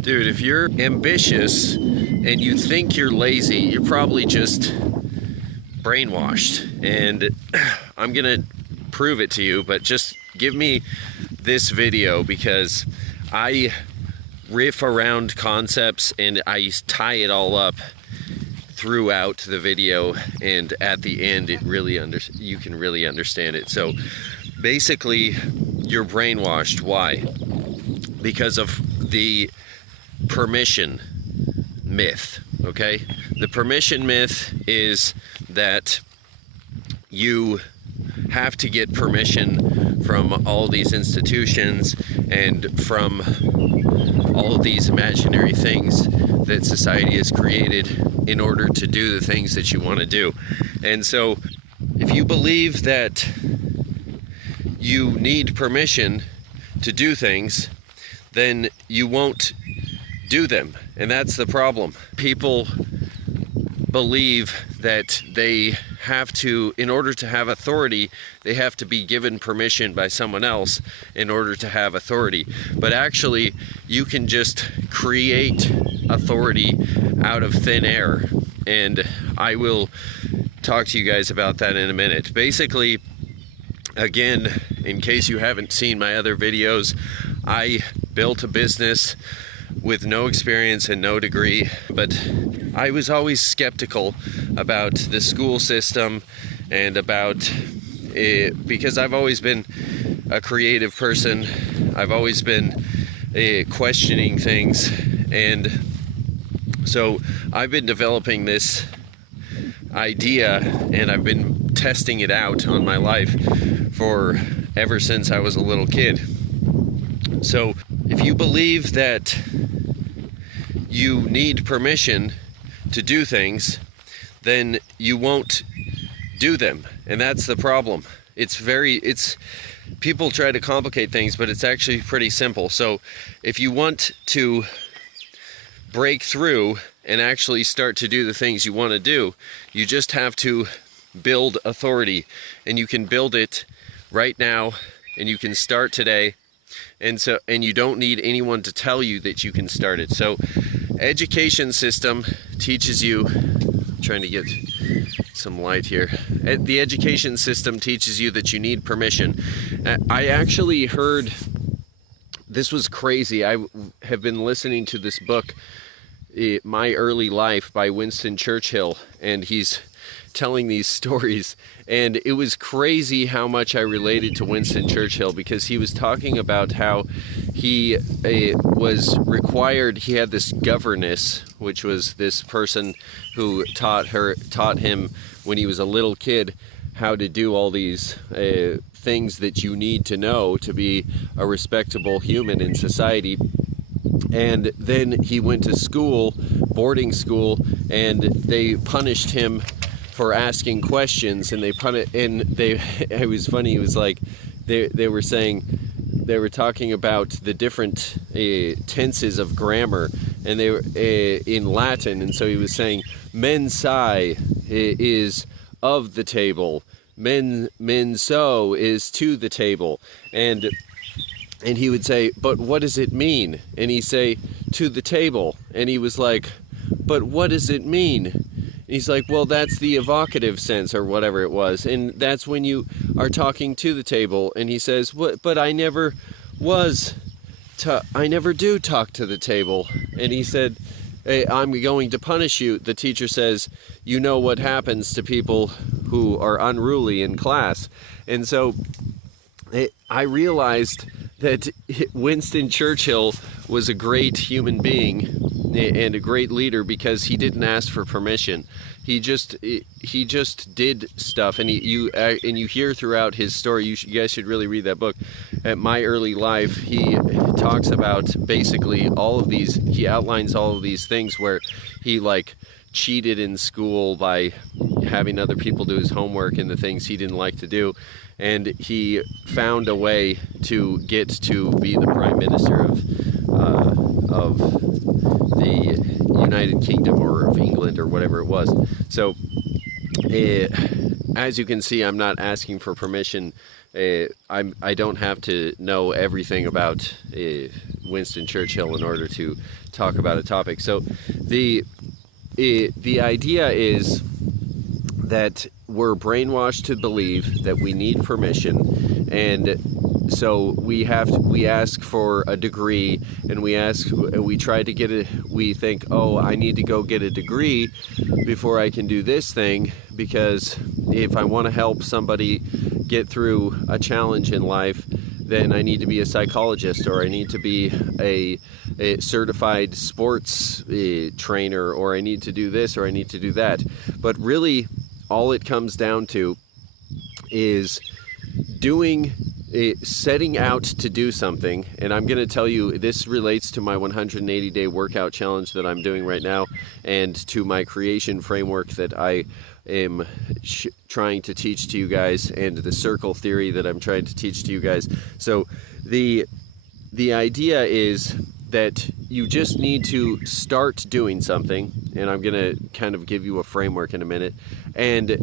Dude, if you're ambitious and you think you're lazy, you're probably just brainwashed. And I'm gonna prove it to you, but just give me this video because I riff around concepts and I tie it all up throughout the video, and at the end you can really understand it. So basically you're brainwashed. Why? Because of the permission myth. Okay, the permission myth is that you have to get permission from all these institutions and from all of these imaginary things that society has created in order to do the things that you want to do. And so if you believe that you need permission to do things, then you won't do them. And that's the problem. People believe that they have to, in order to have authority, they have to be given permission by someone else in order to have authority. But actually, you can just create authority out of thin air. And I will talk to you guys about that in a minute. Basically, again, in case you haven't seen my other videos, I built a business with no experience and no degree, but I was always skeptical about the school system and about it, because I've always been a creative person. I've always been questioning things, and so I've been developing this idea and I've been testing it out on my life for ever since I was a little kid. So if you believe that you need permission to do things, then you won't do them. And that's the problem. People try to complicate things, but it's actually pretty simple. So if you want to break through and actually start to do the things you want to do, you just have to build authority. And you can build it right now, and you can start today. And you don't need anyone to tell you that you can start it. So education system teaches you, I'm trying to get some light here. The education system teaches you that you need permission. I actually heard, this was crazy. I have been listening to this book, My Early Life by Winston Churchill, and he's telling these stories, and it was crazy how much I related to Winston Churchill, because he was talking about how he was required, he had this governess, which was this person who taught him when he was a little kid how to do all these things that you need to know to be a respectable human in society. And then he went to school, boarding school, and they punished him for asking questions, and it was funny. It was like they were talking about the different tenses of grammar, and they were in Latin, and so he was saying mensae is of the table, menso is to the table, and he would say, but what does it mean? And he'd say, to the table. And he was like, but what does it mean? He's like, well, that's the evocative sense, or whatever it was, and that's when you are talking to the table. And he says, what? But I never do talk to the table. And he said, hey, I'm going to punish you. The teacher says, you know what happens to people who are unruly in class. And so I realized that Winston Churchill was a great human being and a great leader because he didn't ask for permission. He just did stuff, and you hear throughout his story. You guys should really read that book. At My Early Life, he talks about basically all of these. He outlines all of these things where he cheated in school by having other people do his homework and the things he didn't like to do. And he found a way to get to be the Prime Minister of the United Kingdom, or of England, or whatever it was. So as you can see, I'm not asking for permission I don't have to know everything about Winston Churchill in order to talk about a topic. So the idea is that we're brainwashed to believe that we need permission, and so we ask for a degree, and we try to get we think, oh, I need to go get a degree before I can do this thing, because if I want to help somebody get through a challenge in life, then I need to be a psychologist, or I need to be a certified sports trainer, or I need to do this, or I need to do that. But really, all it comes down to is setting out to do something. And I'm going to tell you, this relates to my 180-day workout challenge that I'm doing right now, and to my creation framework that I am trying to teach to you guys, and the circle theory that I'm trying to teach to you guys. So the idea is that you just need to start doing something, and I'm going to kind of give you a framework in a minute, and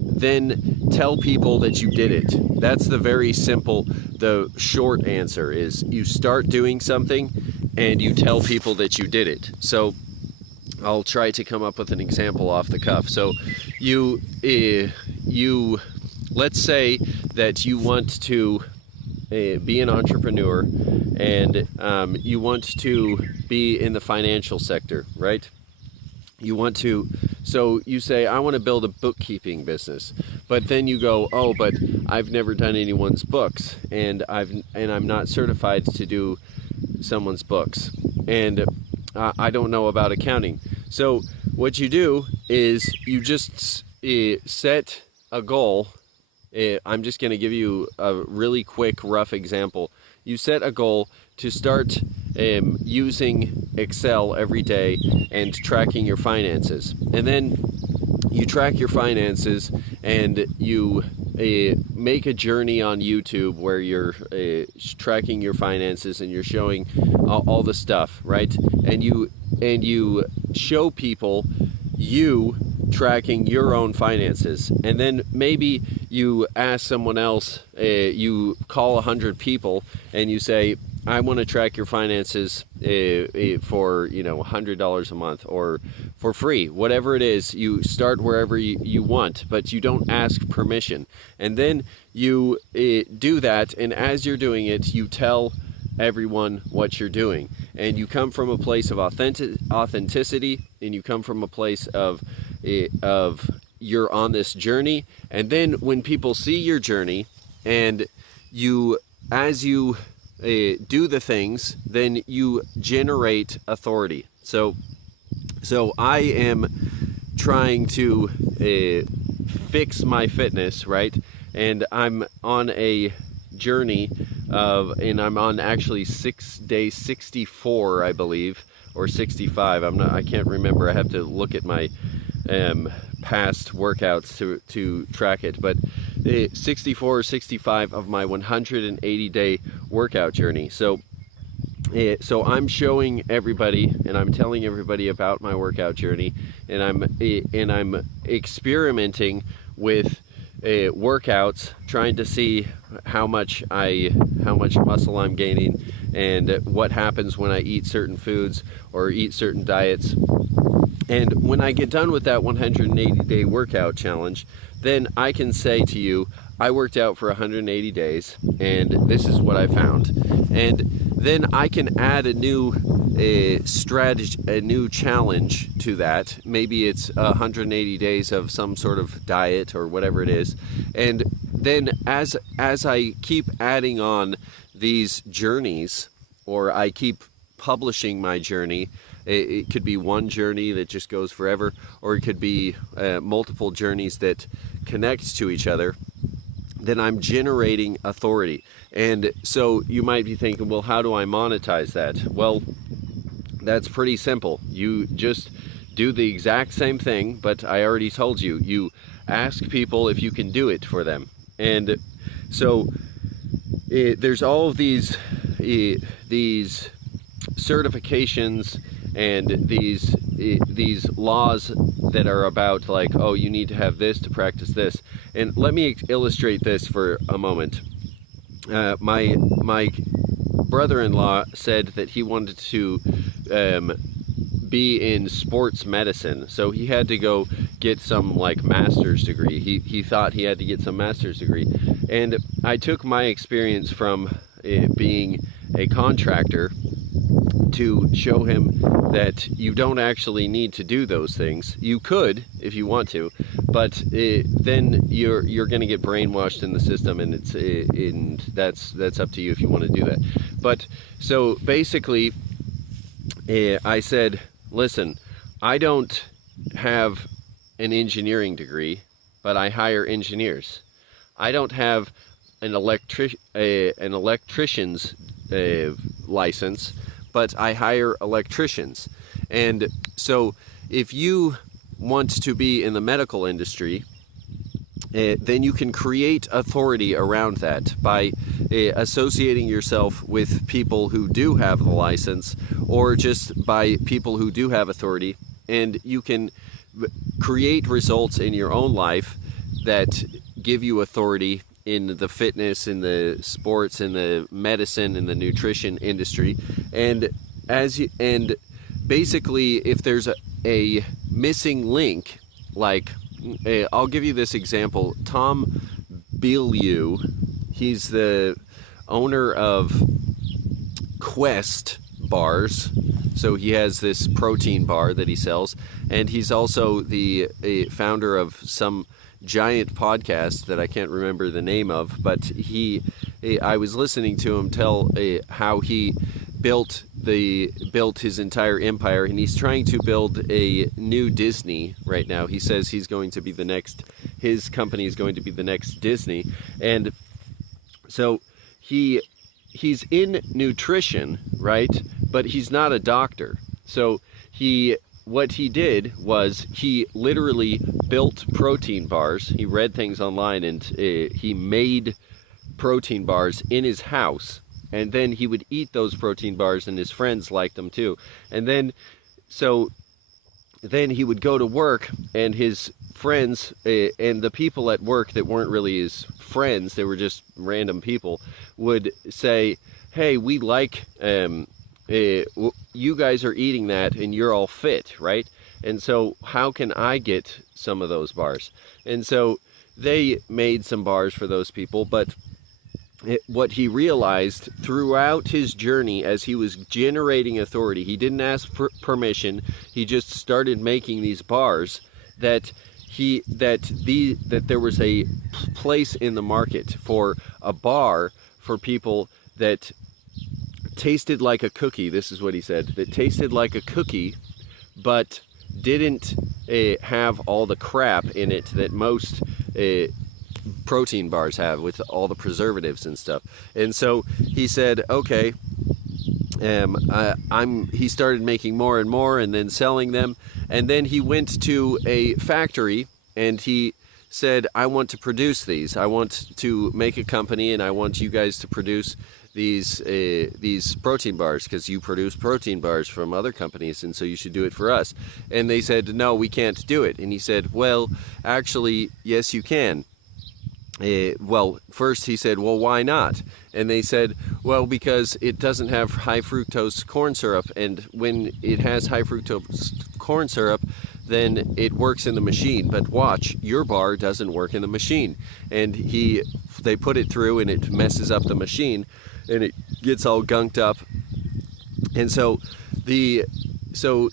then tell people that you did it. That's the very simple, the short answer is you start doing something and you tell people that you did it. So I'll try to come up with an example off the cuff. So you let's say that you want to be an entrepreneur, and you want to be in the financial sector, right? So you say, I want to build a bookkeeping business, but then you go, oh, but I've never done anyone's books, and I'm not certified to do someone's books, and I don't know about accounting. So what you do is you just set a goal. I'm just going to give you a really quick, rough example. You set a goal to start using Excel every day and tracking your finances. And then you track your finances, and you make a journey on YouTube where you're tracking your finances, and you're showing all the stuff, right? And you show people you tracking your own finances. And then maybe you ask someone else, you call 100 people and you say, I want to track your finances for $100 a month, or for free, whatever it is. You start wherever you want, but you don't ask permission. And then you do that, and as you're doing it, you tell everyone what you're doing, and you come from a place of authenticity, and you come from a place of you're on this journey. And then when people see your journey, and as you do the things, then you generate authority. So I am trying to fix my fitness, right? And I'm on a journey and I'm on actually day 64, I believe, or 65. I can't remember. I have to look at my past workouts to track it, but 64 or 65 of my 180-day workout journey. So I'm showing everybody, and I'm telling everybody about my workout journey, and I'm experimenting with workouts, trying to see how much muscle I'm gaining, and what happens when I eat certain foods or eat certain diets. And when I get done with that 180-day workout challenge, then I can say to you, I worked out for 180 days, and this is what I found. And then I can add a new strategy, a new challenge to that. Maybe it's 180 days of some sort of diet or whatever it is. And then as I keep adding on these journeys, or I keep publishing my journey, it could be one journey that just goes forever, or it could be multiple journeys that connect to each other, then I'm generating authority. And so you might be thinking, well, how do I monetize that? Well, that's pretty simple. You just do the exact same thing, but I already told you, you ask people if you can do it for them. And so there's all of these certifications and these laws that are about, like, oh, you need to have this to practice this. And let me illustrate this for a moment. my brother-in-law said that he wanted to be in sports medicine, so he had to go get some like master's degree. He thought he had to get some master's degree, and I took my experience from being a contractor to show him that you don't actually need to do those things. You could if you want to, but then you're going to get brainwashed in the system, and that's up to you if you want to do that. But so basically, I said, listen, I don't have an engineering degree, but I hire engineers. I don't have an electrician's license, but I hire electricians. And so if you want to be in the medical industry, then you can create authority around that by associating yourself with people who do have the license, or just by people who do have authority, and you can create results in your own life that give you authority in the fitness, in the sports, in the medicine, in the nutrition industry. And basically, if there's a missing link, like I'll give you this example. Tom Bilyeu, he's the owner of Quest bars. So he has this protein bar that he sells, and he's also the founder of some giant podcast that I can't remember the name of, but I was listening to him tell how he built his entire empire, and he's trying to build a new Disney right now. He says his company is going to be the next Disney. And so he's in nutrition, right? But he's not a doctor. So what he did was he literally built protein bars. He read things online, and he made protein bars in his house. And then he would eat those protein bars, and his friends liked them too. And then he would go to work, and his friends and the people at work that weren't really his friends, they were just random people, would say, hey, we like, you guys are eating that and you're all fit, right? And so how can I get some of those bars? And so they made some bars for those people, but what he realized throughout his journey as he was generating authority, he didn't ask for permission, he just started making these bars, that there was a place in the market for a bar for people that tasted like a cookie. This is what he said, that tasted like a cookie but didn't have all the crap in it that most protein bars have, with all the preservatives and stuff. And so he said, okay, he started making more and more, and then selling them. And then he went to a factory, and he said, I want to produce these. I want to make a company, and I want you guys to produce these protein bars, because you produce protein bars from other companies, and so you should do it for us. And they said, no, we can't do it. And he said, well, actually, yes, you can. Well, first he said, well, why not? And they said, well, because it doesn't have high fructose corn syrup, and when it has high fructose corn syrup, then it works in the machine. But watch, your bar doesn't work in the machine. And they put it through, and it messes up the machine, and it gets all gunked up. And so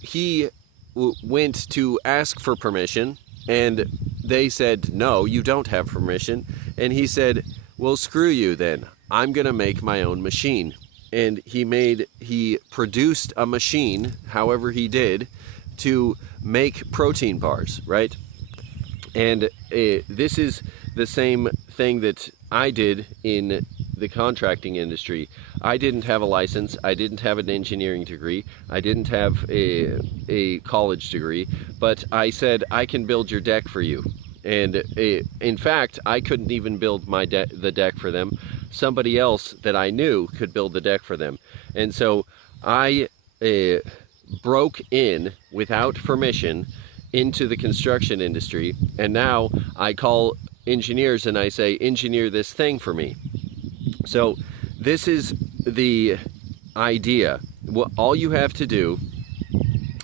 he went to ask for permission, and they said, no, you don't have permission. And he said, well, screw you then. I'm going to make my own machine. And he produced a machine, however he did, to make protein bars, right? And this is the same thing that I did in the contracting industry. I didn't have a license. I didn't have an engineering degree. I didn't have a college degree, but I said, I can build your deck for you. And in fact, I couldn't even build the deck for them. Somebody else that I knew could build the deck for them. And so I broke in without permission into the construction industry, and now I call engineers and I say, engineer this thing for me. So this is the idea. All you have to do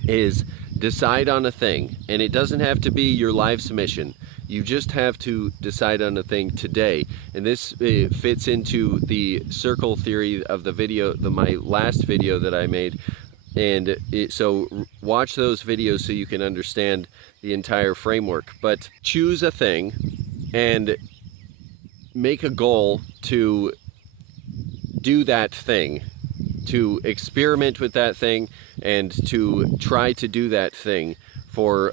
is decide on a thing, and it doesn't have to be your life's mission. You just have to decide on a thing today. And this fits into the circle theory of the video, my last video that I made. And so watch those videos so you can understand the entire framework. But choose a thing and make a goal to do that thing, to experiment with that thing, and to try to do that thing for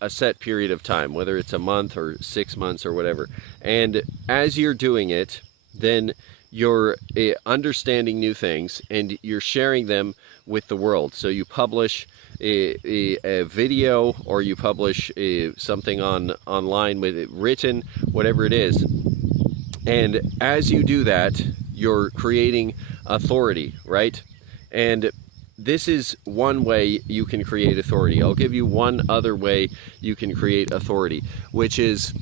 a set period of time, whether it's a month or 6 months or whatever. And as you're doing it, then you're understanding new things and you're sharing them with the world. So you publish a video, or you publish something online with it written, whatever it is. And as you do that, you're creating authority, right? And this is one way you can create authority. I'll give you one other way you can create authority, which is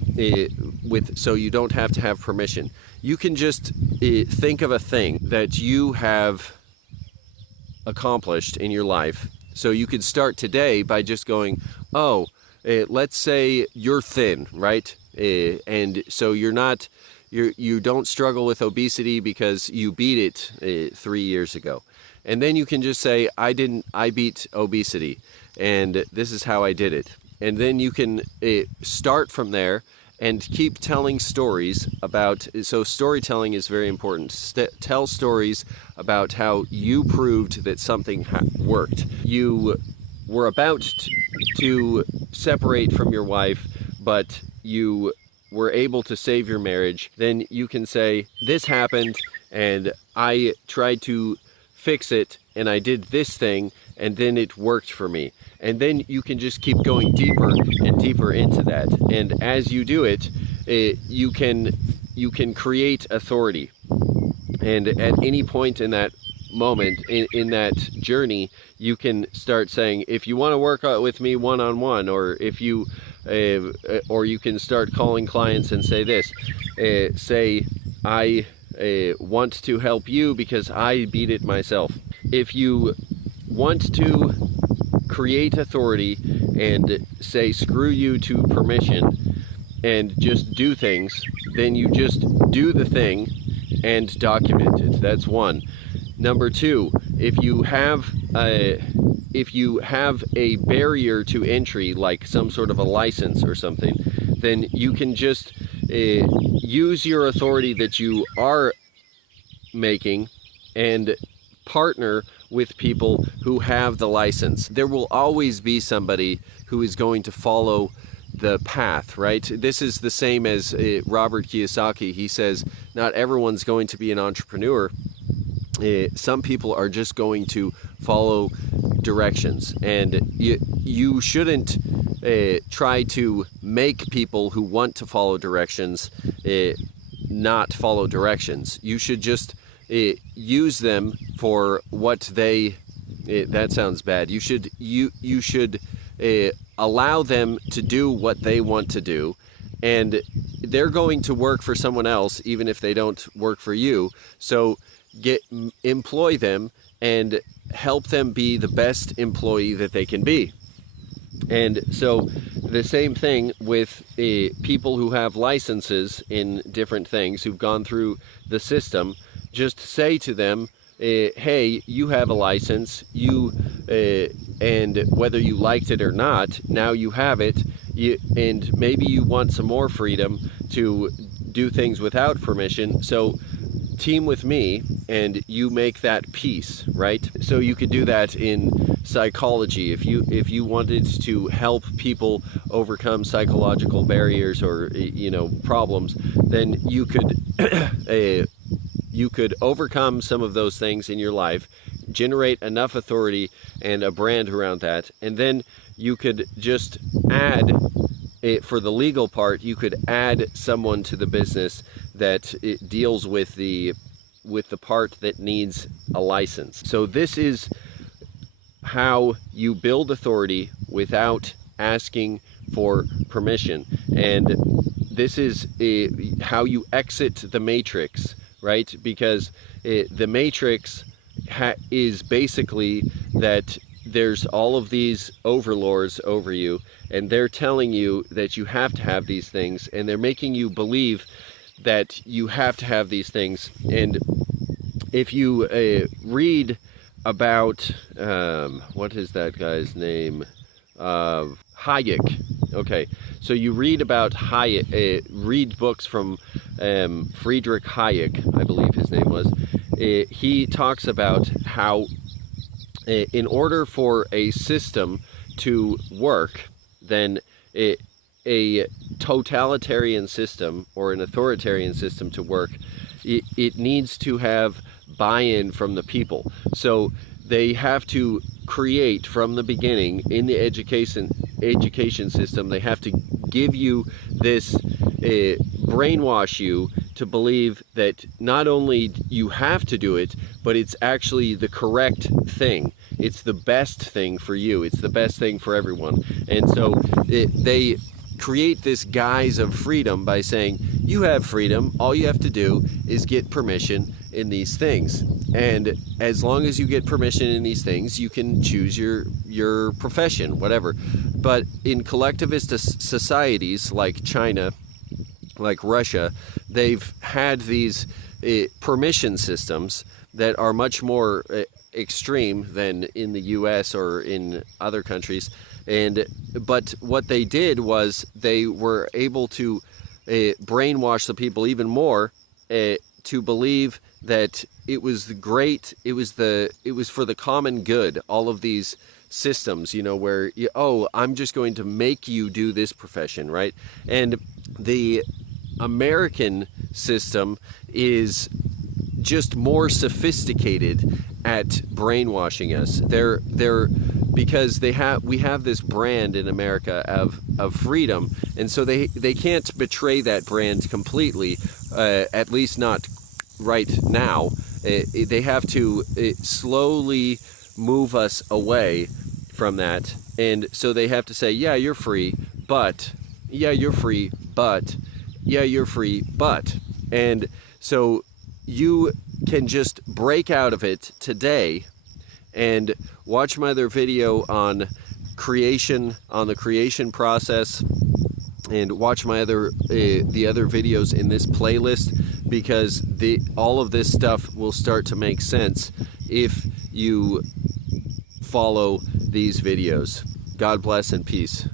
so you don't have to have permission. You can just think of a thing that you have accomplished in your life. So you could start today by just going, oh, let's say you're thin, right? And so you don't struggle with obesity because you beat it 3 years ago. And then you can just say, I beat obesity, and this is how I did it. And then you can start from there and keep telling stories about, so storytelling is very important. Tell stories about how you proved that something worked. You were about to separate from your wife, but you were able to save your marriage. Then you can say, this happened and I tried to fix it and I did this thing and then it worked for me. And then you can just keep going deeper and deeper into that. And as you do it, you can create authority. And at any point in that moment, in that journey, you can start saying, if you want to work out with me one-on-one, or if you or you can start calling clients and say this, say, I want to help you because I beat it myself. If you want to create authority and say screw you to permission and just do things, then you just do the thing and document it. That's one. Number two, if you have a barrier to entry, like some sort of a license or something, then you can just use your authority that you are making and partner with people who have the license. There will always be somebody who is going to follow the path, right? This is the same as Robert Kiyosaki. He says, not everyone's going to be an entrepreneur. Some people are just going to follow directions, and you shouldn't try to make people who want to follow directions not follow directions. You should just use them for what they that sounds bad. You should allow them to do what they want to do, and they're going to work for someone else even if they don't work for you. So employ them and help them be the best employee that they can be. And so the same thing with people who have licenses in different things, who've gone through the system. Just say to them, hey, you have a license, and whether you liked it or not, now you have it, and maybe you want some more freedom to do things without permission, so team with me and you make that peace, right? So you could do that in psychology. If you wanted to help people overcome psychological barriers or problems, then you could overcome some of those things in your life, generate enough authority and a brand around that, and then you could just add for the legal part, you could add someone to the business that it deals with the part that needs a license. So this is how you build authority without asking for permission, and this is how you exit the matrix right? Because the Matrix is basically that there's all of these overlords over you, and they're telling you that you have to have these things, and they're making you believe that you have to have these things. And if you read about, what is that guy's name? Hayek. Okay, so you read about Hayek, read books from Friedrich Hayek, I believe his name was. He talks about how in order for a system to work, then a totalitarian system or an authoritarian system to work, it needs to have buy-in from the people. So they have to create from the beginning in the education system, they have to give you this, brainwash you to believe that not only you have to do it, but it's actually the correct thing. It's the best thing for you. It's the best thing for everyone. And so they create this guise of freedom by saying, you have freedom, all you have to do is get permission in these things. And as long as you get permission in these things, you can choose your profession, whatever. But in collectivist societies like China, like Russia, they've had these permission systems that are much more extreme than in the US or in other countries. But what they did was they were able to brainwash the people even more to believe that it was great, it was for the common good. All of these systems, you know, where I'm just going to make you do this profession, right? And the American system is just more sophisticated at brainwashing us. They're because we have this brand in America of freedom, and so they can't betray that brand completely, at least not right now. They have to slowly move us away from that, and so they have to say, yeah, you're free, but yeah, you're free, but yeah, you're free, but. And so you can just break out of it today and watch my other video on creation, on the creation process, and watch my other the other videos in this playlist, because all of this stuff will start to make sense if you follow these videos. God bless and peace.